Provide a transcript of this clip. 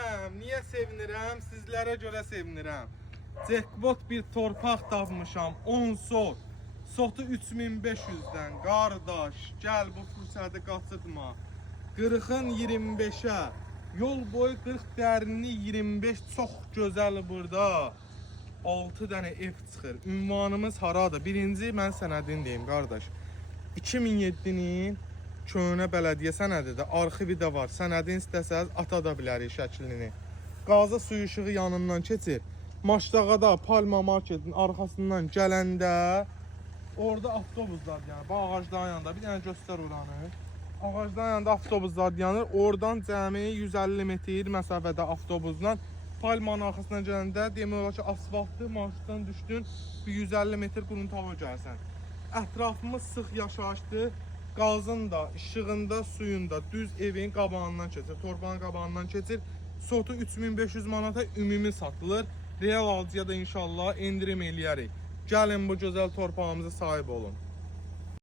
sevinirəm. Niyə sevinirəm? Sizlərə görə sevinirəm. Jackpot bir torpaq tapmışam. 10 sot. Sotu 3500-dən. Qardaş, gəl bu fürsəti qaçırtma. 40-ın 25-ə. Yol boyu 40 dərinli 25 çox gözəl burada. 6 dənə ev çıxır. Ünvanımız haradır? Birinci mən sənədini deyim, qardaş. 2007-nin Köhnə bələdiyyə sənədidir. Arxivi də var. Sənədini istəsəz ata da bilərik şəklini. Qaza suyu işığı yanından keçir. Maşdağada Palma Marketin arxasından gələndə orada avtobuslar yanır. Bu ağacların yanında. Bir dənə göstər oranı. Ağacların yanında avtobuslar yanır. Oradan cəmi 150 metr məsafədə avtobusla Palmanın arxasından gələndə demək olar ki, asfaltlı marşrutdan düşdün, 150 metr quruntava gəlsən. Ətrafımız sıx yaşayışdır. Qazın da, işığında, suyunda düz evin qabağından keçir, torpağın qabağından keçir. Sotu 3500 manata ümumi satılır. Real alıcıya da inşallah endirim eləyərik. Gəlin bu gözəl torpağımıza sahib olun.